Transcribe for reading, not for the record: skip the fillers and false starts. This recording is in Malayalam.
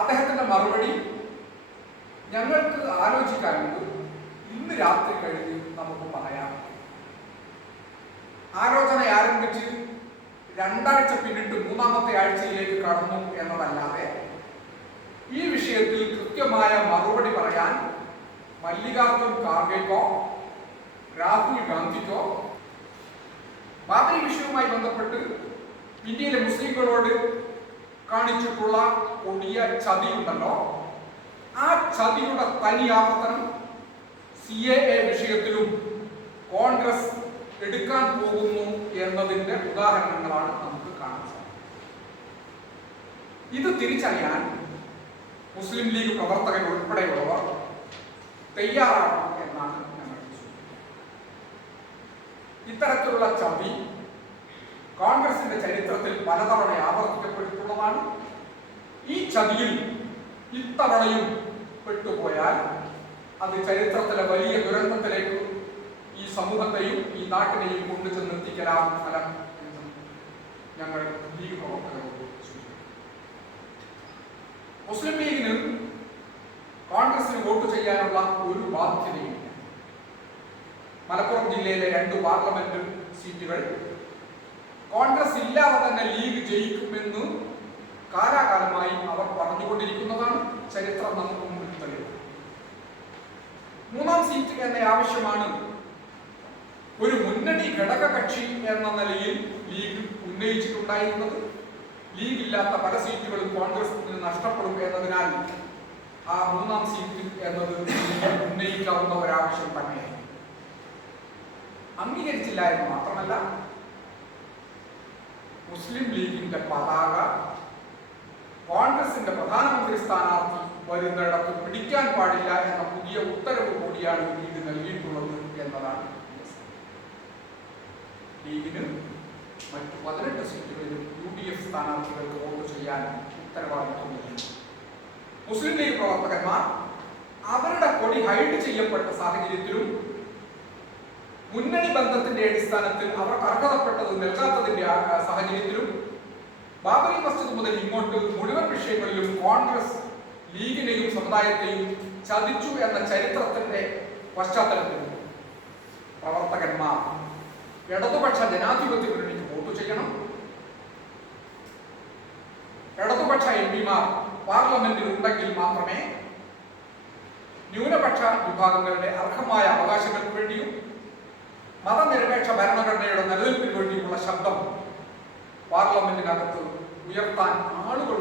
അദ്ദേഹത്തിന്റെ മറുപടി, ഞങ്ങൾക്ക് ആലോചിക്കാനുണ്ട്, ഇന്ന് രാത്രി കഴിഞ്ഞ് നമുക്ക് പറയാം. ആലോചന ആരംഭിച്ച് 2 ആഴ്ച പിന്നിട്ട് 3-ാമത്തെ ആഴ്ചയിലേക്ക് കടന്നു എന്നതല്ലാതെ ഈ വിഷയത്തിൽ കൃത്യമായ മറുപടി പറയാൻ മല്ലികാർജുൻ ഖാർഗെക്കോ രാഹുൽ ഗാന്ധിക്കോ ബാബരി വിഷയവുമായി ബന്ധപ്പെട്ട് ഇന്ത്യയിലെ മുസ്ലിങ്ങളോട് കാണിച്ചിട്ടുള്ള കൊടിയ ചതിയുണ്ടല്ലോ, ആ ചതിയുടെ തനി ആവർത്തനം CAA വിഷയത്തിലും കോൺഗ്രസ് എടുക്കാൻ പോകുന്നു എന്നതിന്റെ ഉദാഹരണങ്ങളാണ് നമുക്ക് കാണാൻ സാധിക്കുന്നത്. ഇത് തിരിച്ചറിയാൻ മുസ്ലിം ലീഗ് പ്രവർത്തകർ ഉൾപ്പെടെയുള്ളവർ തയ്യാറാണ് എന്നാണ് ഞങ്ങൾ സൂചിപ്പിക്കുന്നത്. ഇത്തരത്തിലുള്ള ചതി കോൺഗ്രസിന്റെ ചരിത്രത്തിൽ പലതവണ ആവർത്തിക്കപ്പെട്ടിട്ടുള്ളതാണ്. ഈ ചതിയിൽ ഇത്തവണയും പെട്ടുപോയാൽ അത് ചരിത്രത്തിലെ വലിയ ദുരന്തത്തിലേക്ക് ഈ സമൂഹത്തെയും ഈ നാട്ടിനെയും കൊണ്ടുചെന്നെത്തിക്കലാം ഫലം എന്ന് ഞങ്ങൾ ലീഗ് പ്രവർത്തകരോട് സൂചിപ്പിക്കുന്നു. മുസ്ലിം ലീഗിന് കോൺഗ്രസിന് വോട്ട് ചെയ്യാനുള്ള ഒരു ബാധ്യതയില്ല. മലപ്പുറം ജില്ലയിലെ 2 പാർലമെന്റ് സീറ്റുകൾ കോൺഗ്രസ് ഇല്ലാതെ തന്നെ ലീഗ് ജയിക്കുമെന്ന് കാലാകാലമായി അവർ പറഞ്ഞുകൊണ്ടിരിക്കുന്നതാണ്. ചരിത്രം നമുക്ക് മുമ്പിൽ തെളിയുന്നത്. 3-ാം സീറ്റ് എന്ന ആവശ്യമാണ് ഒരു മുന്നണി ഘടകകക്ഷി എന്ന നിലയിൽ ലീഗ് ഉന്നയിച്ചിട്ടുണ്ടായിരുന്നത്. ലീഗ് ഇല്ലാത്ത പല സീറ്റുകളും കോൺഗ്രസിന് നഷ്ടപ്പെടും എന്നതിനാൽ ആ 3-ാം സീറ്റ് എന്നത് ഉന്നയിക്കാവുന്ന ഒരാവശ്യം തന്നെയാണ്. അംഗീകരിച്ചില്ല എന്ന് മാത്രമല്ല, മുസ്ലിം ലീഗിന്റെ പതാക കോൺഗ്രസിന്റെ പ്രധാനമന്ത്രി സ്ഥാനാർത്ഥി വരുന്നിടത്ത് പിടിക്കാൻ പാടില്ല എന്ന പുതിയ ഉത്തരവ് കൂടിയാണ് ലീഗ് നൽകിയിട്ടുള്ളത് എന്നതാണ്. ലീഗിന് മറ്റു 18 സീറ്റുകളിലും UDF സ്ഥാനാർത്ഥികൾക്ക് വോട്ട് ചെയ്യാൻ ഉത്തരവാദിത്വമില്ല. മുസ്ലിം ലീഗ് പ്രവർത്തകന്മാർ അവരുടെ കൊടി ഹൈഡ് ചെയ്യപ്പെട്ട സാഹചര്യത്തിലും മുന്നണി ബന്ധത്തിന്റെ അടിസ്ഥാനത്തിൽ അവർ അർഹതപ്പെട്ടത് നൽകാത്തതിന്റെ സാഹചര്യത്തിലും ബാബരി മസ്ജിദ് മുതൽ ഇങ്ങോട്ട് മുഴുവൻ വിഷയങ്ങളിലും കോൺഗ്രസ് ലീഗിനെയും സമുദായത്തെയും ചതിച്ചു എന്ന ചരിത്രത്തിന്റെ പശ്ചാത്തലത്തിൽ പ്രവർത്തകന്മാർ ഇടതുപക്ഷ ജനാധിപത്യ മുന്നണിക്ക് വോട്ട് ചെയ്യണം. ഇടതുപക്ഷ MP-മാർ പാർലമെന്റിൽ ഉണ്ടെങ്കിൽ മാത്രമേ ന്യൂനപക്ഷ വിഭാഗങ്ങളുടെ അർഹമായ അവകാശങ്ങൾക്ക് വേണ്ടിയും മതനിരപേക്ഷ ഭരണഘടനയുടെ നിലനിൽപ്പിന് വേണ്ടിയുള്ള ശബ്ദം പാർലമെന്റിനകത്ത് ഉയർത്താൻ ആളുകൾ